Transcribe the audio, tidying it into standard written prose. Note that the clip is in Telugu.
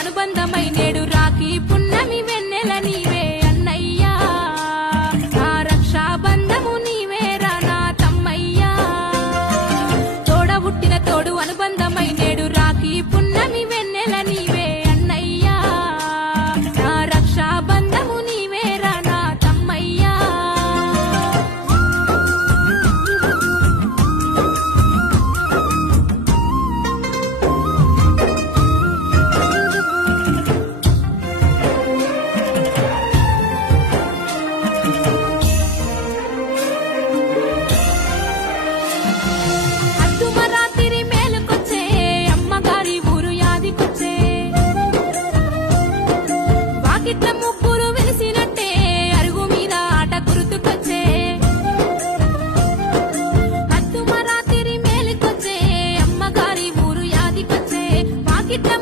అనుబంధమై నేడు రాఖీ పున్నమి వెన్నెల నీవే అన్నయ్యా నా రక్షాబంధము నీవేరా నా తమ్మయ్యా తోడబుట్టిన తోడు అనుబంధమై నేడు రాఖీ పున్నమి వెన్నెల నీవే అన్నయ్యా నా రక్షాబంధము నీవేరా నా తమ్మయ్యా అద్దుమరాతిరి మేలుకొచ్చే అమ్మగారి ఊరు యాదికొచ్చే వాకిట్ల ముగ్గురు వెలిసినట్టే అరుగు మీద ఆట గుర్తుకొచ్చే అద్దుమరాతిరి మేలుకొచ్చే అమ్మగారి ఊరు యాదికొచ్చే వాకిట్ల